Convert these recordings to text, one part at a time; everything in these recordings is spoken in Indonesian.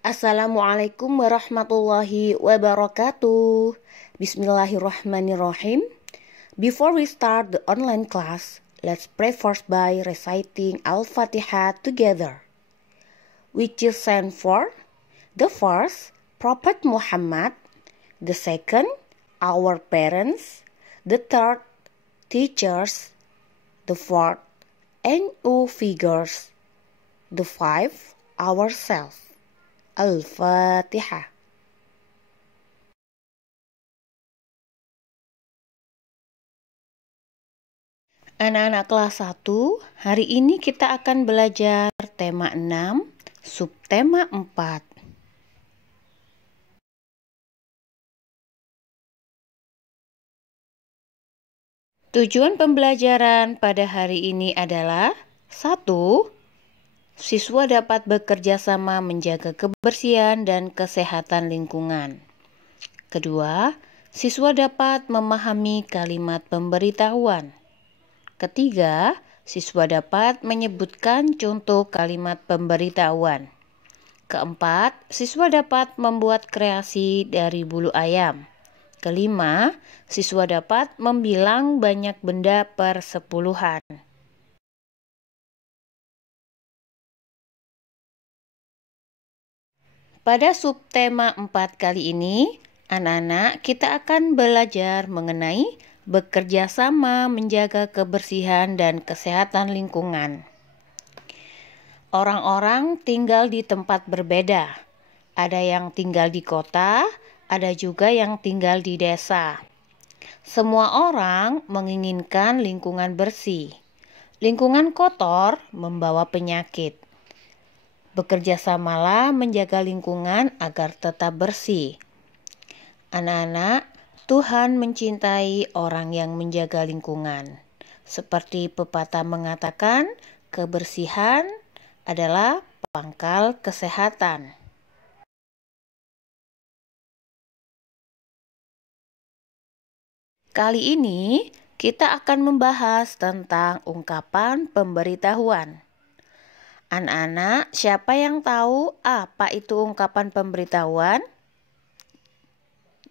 Assalamualaikum warahmatullahi wabarakatuh. Bismillahirrahmanirrahim. Before we start the online class, let's pray first by reciting Al-Fatihah together, which is stand for the first, Prophet Muhammad; the second, our parents; the third, teachers; the fourth, NU figures; the fifth, ourselves. Al-Fatihah. Anak-anak kelas 1, hari ini kita akan belajar tema 6, subtema 4. Tujuan pembelajaran pada hari ini adalah 1. Siswa dapat bekerja sama menjaga kebersihan dan kesehatan lingkungan. Kedua, siswa dapat memahami kalimat pemberitahuan. Ketiga, siswa dapat menyebutkan contoh kalimat pemberitahuan. Keempat, siswa dapat membuat kreasi dari bulu ayam. Kelima, siswa dapat membilang banyak benda per 10-an. Pada subtema 4 kali ini, anak-anak kita akan belajar mengenai bekerja sama menjaga kebersihan dan kesehatan lingkungan. Orang-orang tinggal di tempat berbeda. Ada yang tinggal di kota, ada juga yang tinggal di desa. Semua orang menginginkan lingkungan bersih. Lingkungan kotor membawa penyakit. Bekerja samalah menjaga lingkungan agar tetap bersih. Anak-anak, Tuhan mencintai orang yang menjaga lingkungan. Seperti pepatah mengatakan, kebersihan adalah pangkal kesehatan. Kali ini kita akan membahas tentang ungkapan pemberitahuan. Anak-anak, siapa yang tahu apa itu ungkapan pemberitahuan?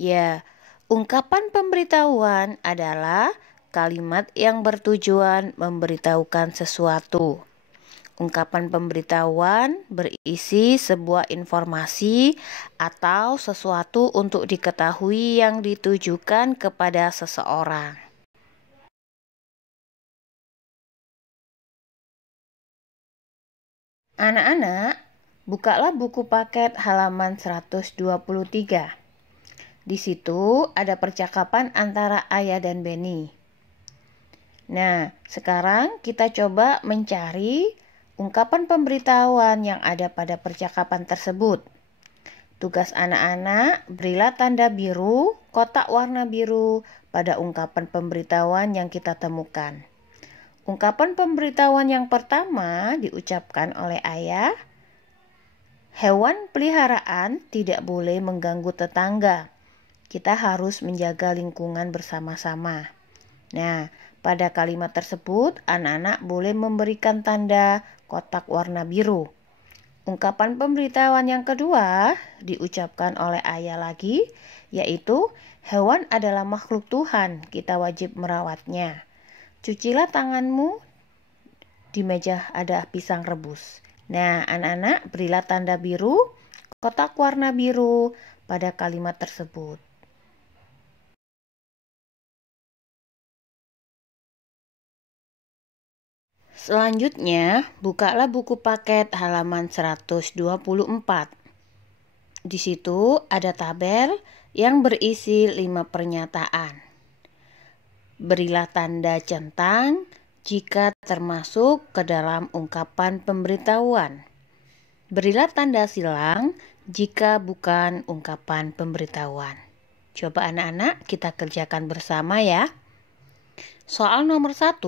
Ya, ungkapan pemberitahuan adalah kalimat yang bertujuan memberitahukan sesuatu. Ungkapan pemberitahuan berisi sebuah informasi atau sesuatu untuk diketahui yang ditujukan kepada seseorang. Anak-anak, bukalah buku paket halaman 123. Di situ ada percakapan antara Ayah dan Benny. Nah, sekarang kita coba mencari ungkapan pemberitahuan yang ada pada percakapan tersebut. Tugas anak-anak, berilah tanda biru, kotak warna biru pada ungkapan pemberitahuan yang kita temukan. Ungkapan pemberitahuan yang pertama diucapkan oleh Ayah. Hewan peliharaan tidak boleh mengganggu tetangga. Kita harus menjaga lingkungan bersama-sama. Nah, pada kalimat tersebut, anak-anak boleh memberikan tanda kotak warna biru. Ungkapan pemberitahuan yang kedua diucapkan oleh Ayah lagi, yaitu hewan adalah makhluk Tuhan, kita wajib merawatnya. Cucilah tanganmu, di meja ada pisang rebus. Nah, anak-anak berilah tanda biru, kotak warna biru pada kalimat tersebut. Selanjutnya, bukalah buku paket halaman 124. Di situ ada tabel yang berisi 5 pernyataan. Berilah tanda centang jika termasuk ke dalam ungkapan pemberitahuan. Berilah tanda silang jika bukan ungkapan pemberitahuan. Coba anak-anak kita kerjakan bersama ya. Soal nomor 1.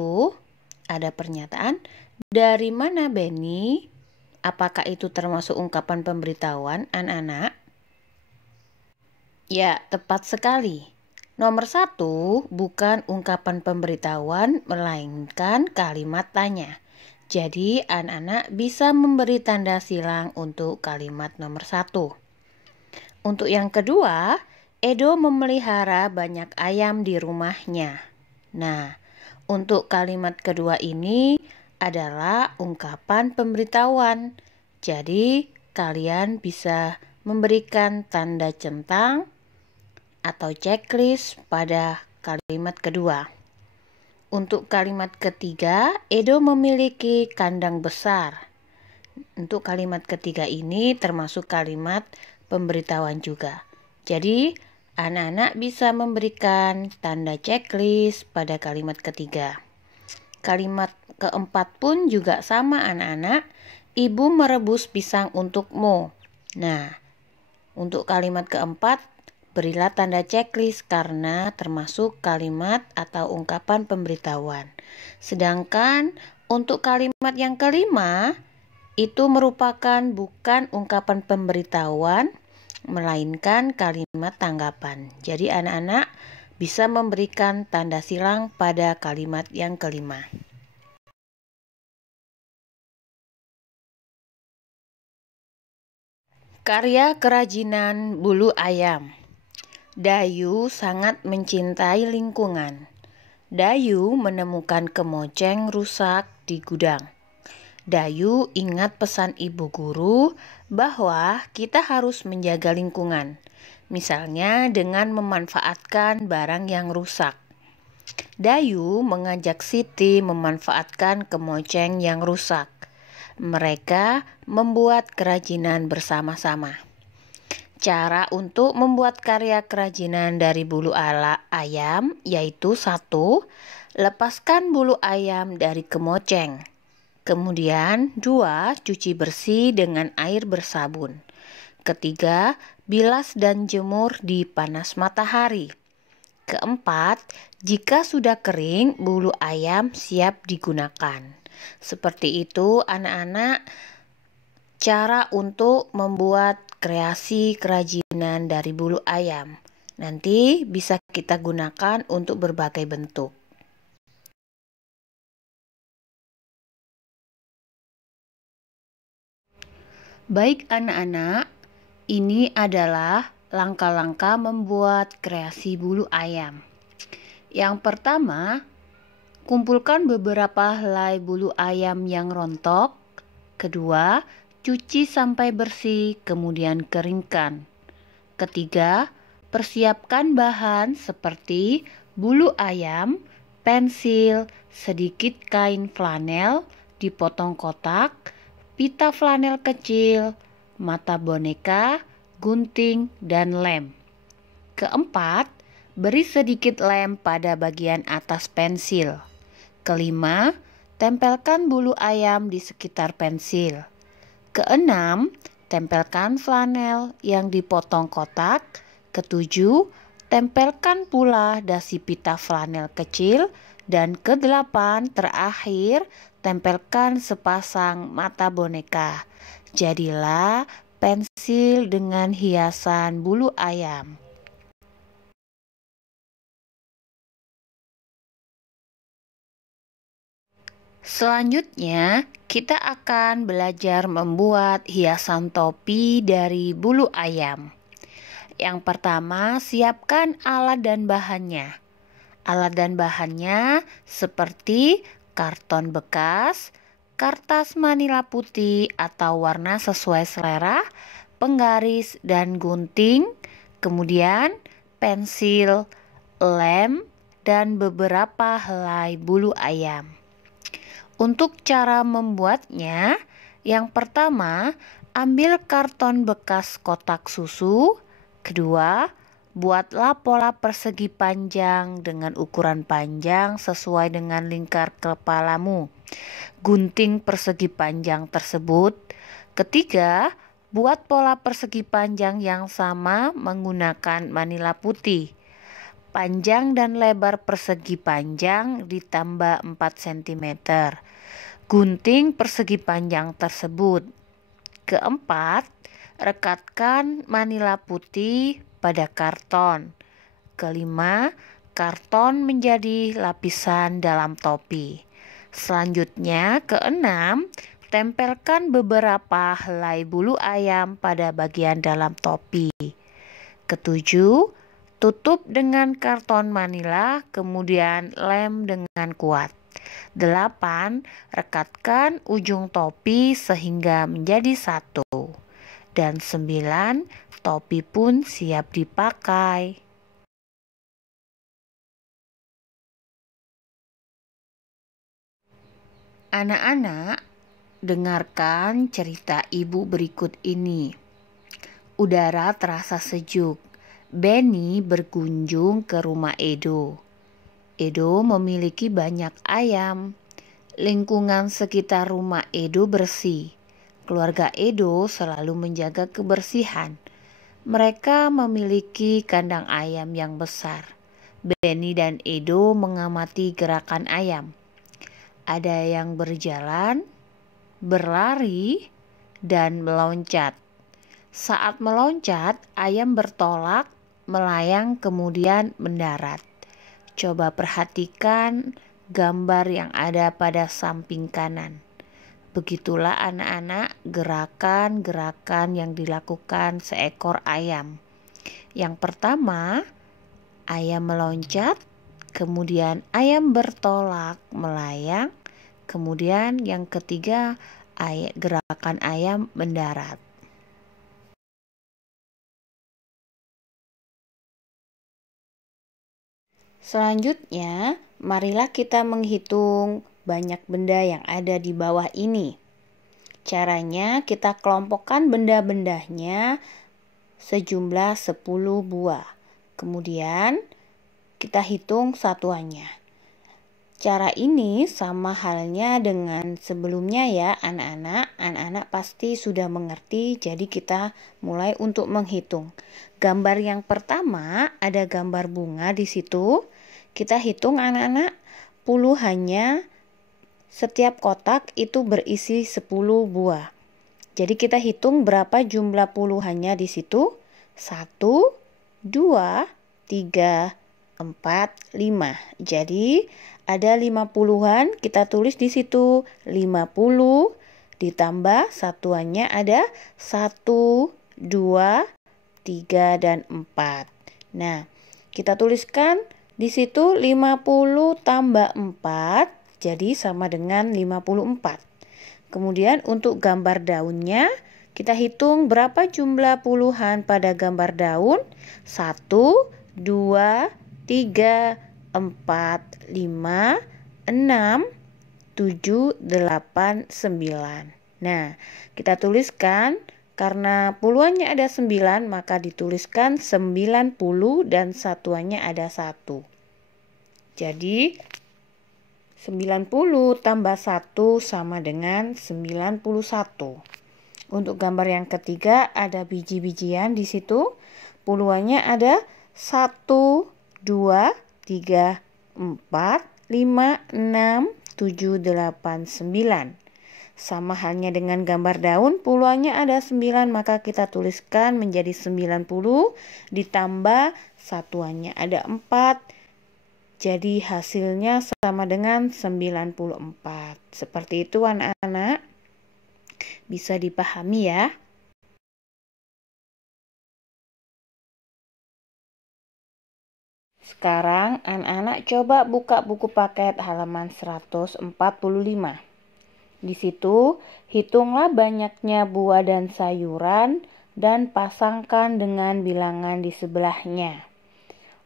Ada pernyataan, dari mana Benny? Apakah itu termasuk ungkapan pemberitahuan anak-anak? Ya, tepat sekali. Nomor 1 bukan ungkapan pemberitahuan, melainkan kalimat tanya. Jadi anak-anak bisa memberi tanda silang untuk kalimat nomor 1. Untuk yang kedua, Edo memelihara banyak ayam di rumahnya. Nah, untuk kalimat kedua ini adalah ungkapan pemberitahuan. Jadi, kalian bisa memberikan tanda centang atau checklist pada kalimat kedua. Untuk kalimat ketiga, Edo memiliki kandang besar. Untuk kalimat ketiga ini termasuk kalimat pemberitahuan juga. Jadi, anak-anak bisa memberikan tanda checklist pada kalimat ketiga. Kalimat keempat pun juga sama anak-anak. Ibu merebus pisang untukmu. Nah, untuk kalimat keempat, berilah tanda checklist karena termasuk kalimat atau ungkapan pemberitahuan. Sedangkan untuk kalimat yang kelima, itu merupakan bukan ungkapan pemberitahuan, melainkan kalimat tanggapan. Jadi anak-anak bisa memberikan tanda silang pada kalimat yang kelima. Karya kerajinan bulu ayam. Dayu sangat mencintai lingkungan. Dayu menemukan kemoceng rusak di gudang. Dayu ingat pesan ibu guru bahwa kita harus menjaga lingkungan, misalnya dengan memanfaatkan barang yang rusak. Dayu mengajak Siti memanfaatkan kemoceng yang rusak. Mereka membuat kerajinan bersama-sama. Cara untuk membuat karya kerajinan dari bulu ayam yaitu 1. Lepaskan bulu ayam dari kemoceng. Kemudian 2. Cuci bersih dengan air bersabun. Ketiga, bilas dan jemur di panas matahari. Keempat, jika sudah kering, bulu ayam siap digunakan. Seperti itu anak-anak cara untuk membuat kreasi kerajinan dari bulu ayam. Nanti bisa kita gunakan untuk berbagai bentuk. Baik anak-anak, ini adalah langkah-langkah membuat kreasi bulu ayam. Yang pertama, kumpulkan beberapa helai bulu ayam yang rontok. Kedua, cuci sampai bersih, kemudian keringkan. Ketiga, persiapkan bahan seperti bulu ayam, pensil, sedikit kain flanel dipotong kotak, pita flanel kecil, mata boneka, gunting, dan lem. Keempat, beri sedikit lem pada bagian atas pensil. Kelima, tempelkan bulu ayam di sekitar pensil. Keenam, tempelkan flanel yang dipotong kotak. Ketujuh, tempelkan pula dasi pita flanel kecil. Dan kedelapan, terakhir, tempelkan sepasang mata boneka. Jadilah pensil dengan hiasan bulu ayam. Selanjutnya, kita akan belajar membuat hiasan topi dari bulu ayam. Yang pertama, siapkan alat dan bahannya. Alat dan bahannya seperti karton bekas, kertas manila putih atau warna sesuai selera, penggaris dan gunting, kemudian pensil, lem, dan beberapa helai bulu ayam. Untuk cara membuatnya, yang pertama, ambil karton bekas kotak susu. Kedua, buatlah pola persegi panjang dengan ukuran panjang sesuai dengan lingkar kepalamu. Gunting persegi panjang tersebut. Ketiga, buat pola persegi panjang yang sama menggunakan manila putih. Panjang dan lebar persegi panjang ditambah 4 cm. Gunting persegi panjang tersebut. Keempat, rekatkan manila putih pada karton. Kelima, karton menjadi lapisan dalam topi. Selanjutnya, keenam, tempelkan beberapa helai bulu ayam pada bagian dalam topi. Ketujuh, tutup dengan karton manila, kemudian lem dengan kuat. 8. Rekatkan ujung topi sehingga menjadi satu. Dan 9. Topi pun siap dipakai. Anak-anak, dengarkan cerita ibu berikut ini. Udara terasa sejuk. Benny berkunjung ke rumah Edo. Edo memiliki banyak ayam. Lingkungan sekitar rumah Edo bersih. Keluarga Edo selalu menjaga kebersihan. Mereka memiliki kandang ayam yang besar. Benny dan Edo mengamati gerakan ayam. Ada yang berjalan, berlari, dan meloncat. Saat meloncat, ayam bertolak, melayang, kemudian mendarat. Coba perhatikan gambar yang ada pada samping kanan. Begitulah anak-anak gerakan-gerakan yang dilakukan seekor ayam. Yang pertama, ayam meloncat, kemudian ayam bertolak, melayang, kemudian yang ketiga, gerakan ayam mendarat. Selanjutnya, marilah kita menghitung banyak benda yang ada di bawah ini. Caranya, kita kelompokkan benda-bendanya sejumlah 10 buah. Kemudian, kita hitung satuannya. Cara ini sama halnya dengan sebelumnya ya anak-anak. Anak-anak pasti sudah mengerti, jadi kita mulai untuk menghitung. Gambar yang pertama ada gambar bunga di situ. Kita hitung anak-anak, puluhannya setiap kotak itu berisi 10 buah. Jadi kita hitung berapa jumlah puluhannya di situ. 1, 2, 3, 4, 5. Jadi ada 50-an, kita tulis di situ 50 ditambah satuannya ada 1, 2, 3, dan 4. Nah, kita tuliskan di situ 50 tambah 4, jadi sama dengan 54. Kemudian untuk gambar daunnya, kita hitung berapa jumlah puluhan pada gambar daun. 1, 2, 3, 4, 5, 6, 7, 8, 9. Nah, kita tuliskan karena puluhannya ada 9, maka dituliskan 90 dan satuannya ada 1. Jadi 90 tambah 1 sama dengan 91. Untuk gambar yang ketiga ada biji-bijian di situ. Puluhannya ada 1, 2, 3, 4, 5, 6, 7, 8, 9. Sama halnya dengan gambar daun, puluhannya ada 9, maka kita tuliskan menjadi 90 ditambah satuannya ada 4. Jadi hasilnya sama dengan 94. Seperti itu anak-anak. Bisa dipahami ya. Sekarang anak-anak coba buka buku paket halaman 145. Di situ hitunglah banyaknya buah dan sayuran dan pasangkan dengan bilangan di sebelahnya.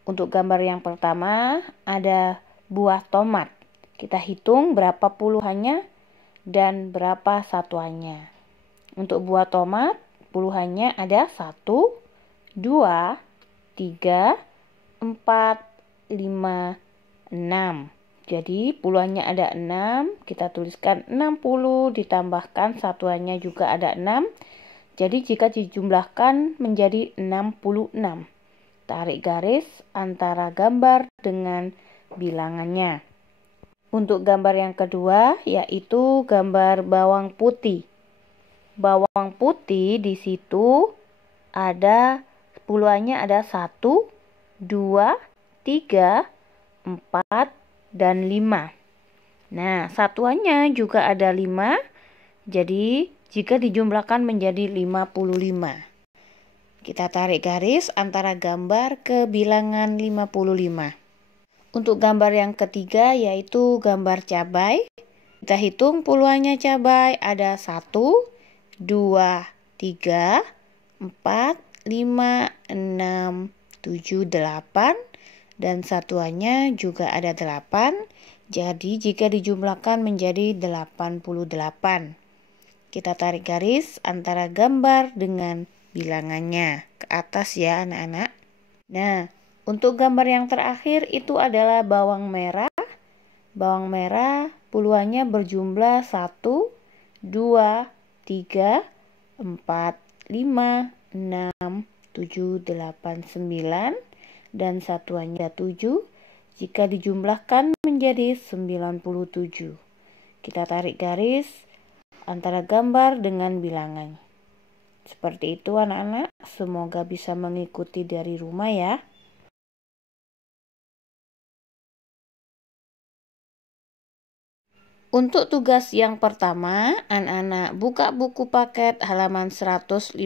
Untuk gambar yang pertama ada buah tomat. Kita hitung berapa puluhannya dan berapa satuannya. Untuk buah tomat puluhannya ada 1, 2, 3, 4, 5, 6. Jadi puluhannya ada 6, kita tuliskan 60 ditambahkan satuannya juga ada 6. Jadi jika dijumlahkan menjadi 66. Tarik garis antara gambar dengan bilangannya. Untuk gambar yang kedua yaitu gambar bawang putih. Bawang putih di situ ada puluhannya ada 1, 2, 3, 4, dan 5. Nah, satuannya juga ada 5. Jadi, jika dijumlahkan menjadi 55. Kita tarik garis antara gambar ke bilangan 55. Untuk gambar yang ketiga yaitu gambar cabai. Kita hitung puluhannya cabai ada 1, 2, 3, 4, 5, 6, 7, 8. Dan satuannya juga ada 8. Jadi jika dijumlahkan menjadi 88. Kita tarik garis antara gambar dengan bilangannya ke atas ya anak-anak. Nah, untuk gambar yang terakhir itu adalah bawang merah. Bawang merah puluhannya berjumlah 1, 2, 3, 4, 5, 6, 7, 8, 9. Dan satuannya 7. Jika dijumlahkan menjadi 97. Kita tarik garis antara gambar dengan bilangan. Seperti itu anak-anak, semoga bisa mengikuti dari rumah ya. Untuk tugas yang pertama, anak-anak buka buku paket halaman 150.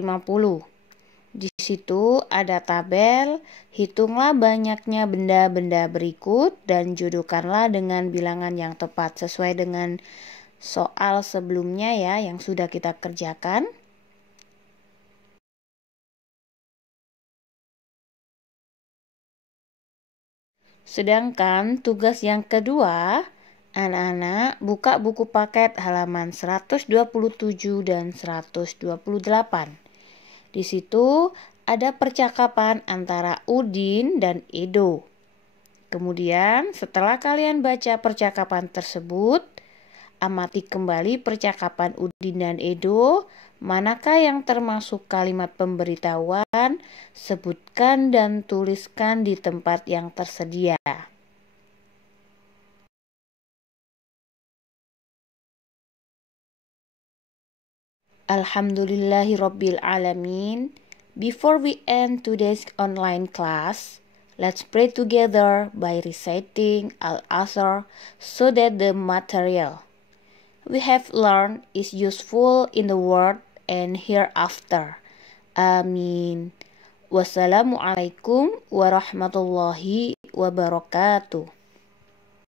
Di situ ada tabel, hitunglah banyaknya benda-benda berikut dan jodohkanlah dengan bilangan yang tepat sesuai dengan soal sebelumnya ya yang sudah kita kerjakan. Sedangkan tugas yang kedua, anak-anak buka buku paket halaman 127 dan 128. Di situ ada percakapan antara Udin dan Edo. Kemudian setelah kalian baca percakapan tersebut, amati kembali percakapan Udin dan Edo. Manakah yang termasuk kalimat pemberitahuan? Sebutkan dan tuliskan di tempat yang tersedia. Alhamdulillahirabbil alamin. Before we end today's online class, let's pray together by reciting Al-Asr so that the material we have learned is useful in the world and hereafter. Amin. Wassalamualaikum warahmatullahi wabarakatuh.